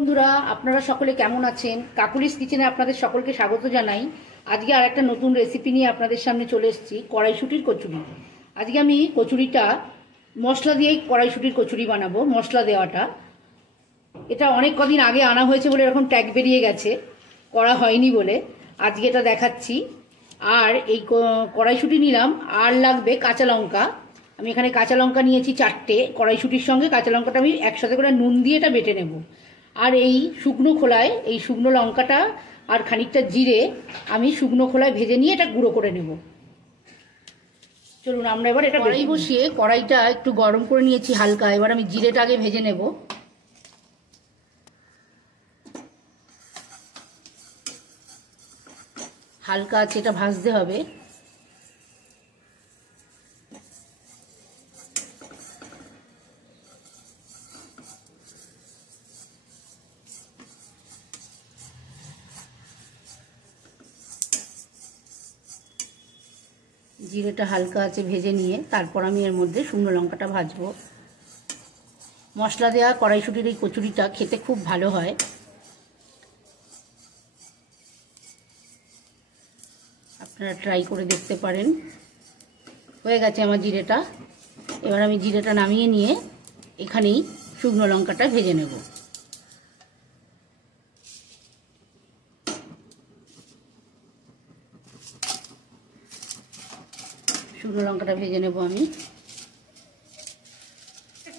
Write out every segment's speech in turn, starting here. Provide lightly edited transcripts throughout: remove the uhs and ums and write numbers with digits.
বন্ধুরা, আপনারা সকলে কেমন আছেন? কাকুলিস কিচেনে আপনাদের সকলকে স্বাগত জানাই। আজকে আর একটা নতুন রেসিপি নিয়ে আপনাদের সামনে চলে এসেছি, কড়াইশুঁটির কচুরি। আজকে আমি কচুরিটা মশলা দিয়েই কড়াইশুঁটির কচুরি বানাবো। মশলা দেওয়াটা এটা অনেক কদিন আগে আনা হয়েছে বলে এরকম ট্যাগ বেরিয়ে গেছে, করা হয়নি বলে আজকে এটা দেখাচ্ছি। আর এই কড়াইশুঁটি নিলাম, আর লাগবে কাঁচা লঙ্কা। আমি এখানে কাঁচা লঙ্কা নিয়েছি 4টে। কড়াইশুঁটির সঙ্গে কাঁচা লঙ্কাটা আমি একসাথে করে নুন দিয়ে এটা বেটে নেব। আর এই শুকনো খোলায় এই শুকনো লঙ্কাটা আর খানিকটা জিরে আমি শুকনো খোলায় ভেজে নিয়ে এটা গুঁড়ো করে নেব। চলুন আমরা এবার এটা কড়াই বসিয়ে কড়াইটা একটু গরম করে নিয়েছি হালকা। এবার আমি জিরেটা আগে ভেজে নেব। হালকা আছে, এটা ভাজতে হবে। জিরেটা হালকা আছে ভেজে নিয়ে তারপর আমি এর মধ্যে শুকনো লঙ্কাটা ভাজবো। মশলা দেওয়া কড়াইশুঁটির এই কচুরিটা খেতে খুব ভালো হয়। আপনারা ট্রাই করে দেখতে পারেন। হয়ে গেছে আমার জিরেটা। এবার আমি জিরেটা নামিয়ে নিয়ে এখানেই শুকনো লঙ্কাটা ভেজে নেব। শুকনো লঙ্কাটা ভেজে নেব আমি।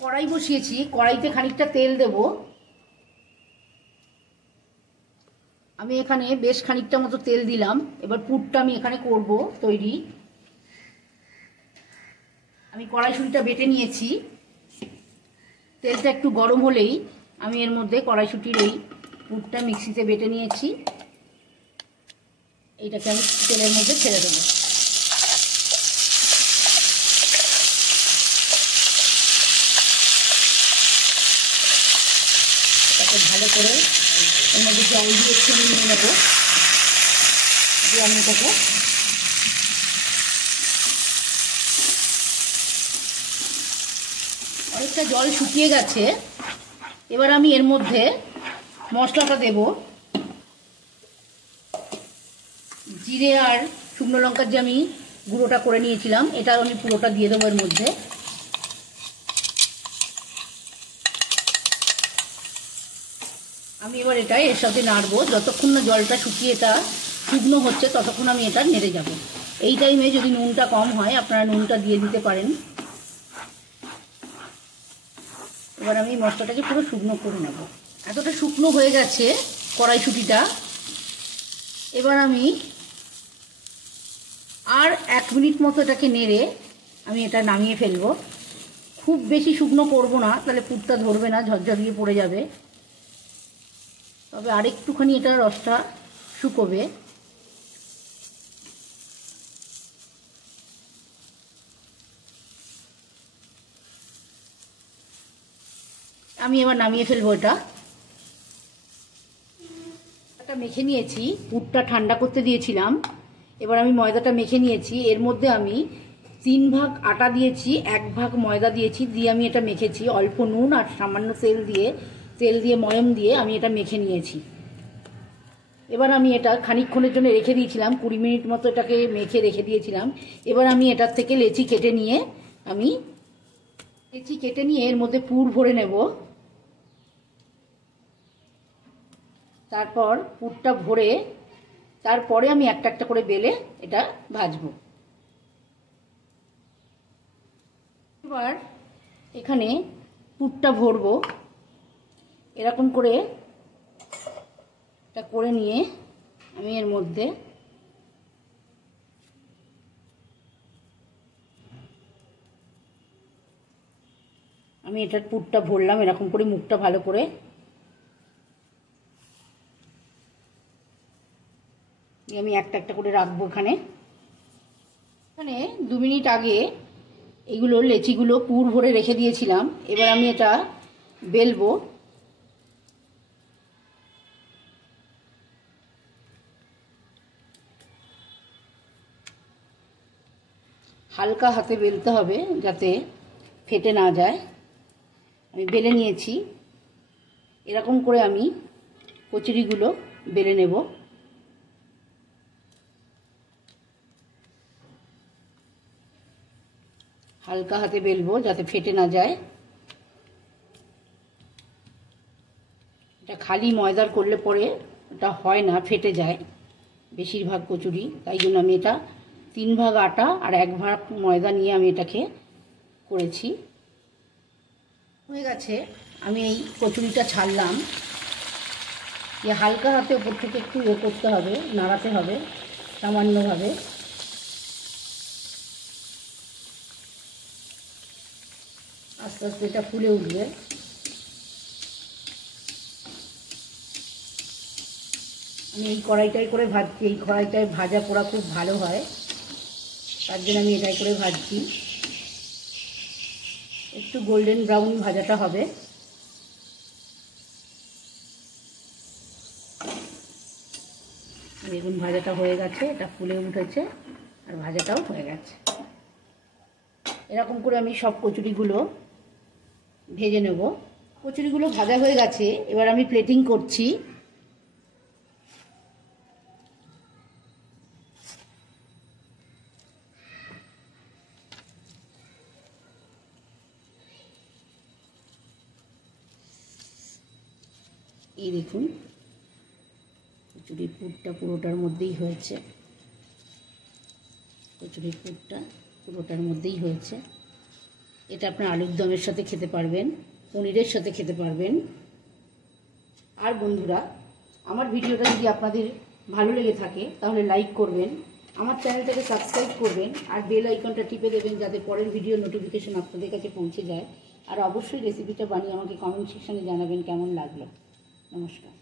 কড়াই বসিয়েছি, কড়াইতে খানিকটা তেল দেব। আমি এখানে বেশ খানিকটা মতো তেল দিলাম। এবার পুরটা আমি এখানে করব তৈরি। আমি কড়াইশুঁটিটা বেটে নিয়েছি। তেলটা একটু গরম হলেই আমি এর মধ্যে কড়াইশুঁটির এই পুরটা মিক্সিতে বেটে নিয়েছি, এইটাকে আমি তেলের মধ্যে ছেড়ে দেবো। ভালো করে এর মধ্যে জল দিয়ে একটু নিয়ে নেবো। দিয়ে আমি এটাকে অনেকটা জল শুকিয়ে গেছে। এবার আমি এর মধ্যে মশলাটা দেব। জিরে আর শুকনো লঙ্কার যে আমি গুঁড়োটা করে নিয়েছিলাম এটা আমি পুরোটা দিয়ে দেবো এর মধ্যে। আমি এবার এটা এর সাথে নাড়বো। যতক্ষণ না জলটা শুকিয়ে এটা শুকনো হচ্ছে ততক্ষণ আমি এটা নেড়ে যাব। এই টাইমে যদি নুনটা কম হয় আপনারা নুনটা দিয়ে দিতে পারেন। এবার আমি মশলাটাকে পুরো শুকনো করে নেব। এতটা শুকনো হয়ে গেছে কড়াইশুঁটিটা। এবার আমি আর 1 মিনিট মতো এটাকে নেড়ে আমি এটা নামিয়ে ফেলবো। খুব বেশি শুকনো করব না, তাহলে পুরটা ধরবে না, ঝরঝরিয়ে পড়ে যাবে। তবে আরেকটুখানি এটা রসটা শুকোবে। আমি এবার নামিয়ে ফেলবো এটা। মেখে নিয়েছি, পুরটা ঠান্ডা করতে দিয়েছিলাম। এবার আমি ময়দাটা মেখে নিয়েছি। এর মধ্যে আমি 3 ভাগ আটা দিয়েছি, 1 ভাগ ময়দা দিয়েছি, দিয়ে আমি এটা মেখেছি। অল্প নুন আর সামান্য তেল দিয়ে ময়ম দিয়ে আমি এটা মেখে নিয়েছি। এবার আমি এটা খানিকক্ষণের জন্য রেখে দিয়েছিলাম, 20 মিনিট মতো এটাকে মেখে রেখে দিয়েছিলাম। এবার আমি এটার থেকে লেচি কেটে নিয়ে এর মধ্যে পুর ভরে নেব। তারপর পুরটা ভরে তারপরে আমি একটা একটা করে বেলে এটা ভাজবো। এবার এখানে পুরটা ভরবো। এরকম করে এটা করে নিয়ে আমি এর মধ্যে এটার পুরটা ভরলাম এরকম করে, মুখটা ভালো করে। আমি একটা একটা করে রাখবো এখানে। 2 মিনিট আগে এইগুলো লেচিগুলো পুর ভরে রেখে দিয়েছিলাম। এবার আমি এটা বেলবো। হালকা হাতে বেলতে হবে যাতে ফেটে না যায়। আমি বেলে নিয়েছি। এরকম করে আমি কচুরিগুলো বেলে নেব। হালকা হাতে বেলবো যাতে ফেটে না যায়। এটা খালি ময়দার করলে পরে এটা হয় না, ফেটে যায় বেশিরভাগ কচুরি। তাই জন্য আমি এটা 3 ভাগ আটা আর 1 ভাগ ময়দা নিয়ে আমি এটাকে করেছি। হয়ে গেছে। আমি এই কচুরিটা ছাড়লাম। হালকা হাতে ওপর থেকে একটু করতে হবে, নাড়াতে হবে সামান্যভাবে। আস্তে আস্তে এটা ফুলে উঠবে। আমি এই কড়াইটাই করে ভাজছি। এই কড়াইটায় ভাজা পোড়া খুব ভালো হয়, তার জন্য আমি এটাই করে ভাজছি। একটু গোল্ডেন ব্রাউন ভাজাটা হবে। বেগুন ভাজাটা হয়ে গেছে, এটা ফুলে উঠেছে আর ভাজাটাও হয়ে গেছে। এরকম করে আমি সব কচুরিগুলো ভেজে নেব। কচুরিগুলো ভাজা হয়ে গেছে, এবার আমি প্লেটিং করছি। এই দেখুন কচুরির পুরটা পুরোটার মধ্যেই হয়েছে। কচুরির পুরটা পুরোটার মধ্যেই হয়েছে। এটা আপনার আলুর দমের সাথে খেতে পারবেন, পনিরের সাথে খেতে পারবেন। আর বন্ধুরা, আমার ভিডিওটা যদি আপনাদের ভালো লেগে থাকে তাহলে লাইক করবেন, আমার চ্যানেলটাকে সাবস্ক্রাইব করবেন আর বেল আইকনটা টিপে দেবেন যাতে পরের ভিডিও নোটিফিকেশন আপনাদের কাছে পৌঁছে যায়। আর অবশ্যই রেসিপিটা বানিয়ে আমাকে কমেন্ট সেকশানে জানাবেন কেমন লাগলো। নমস্কার।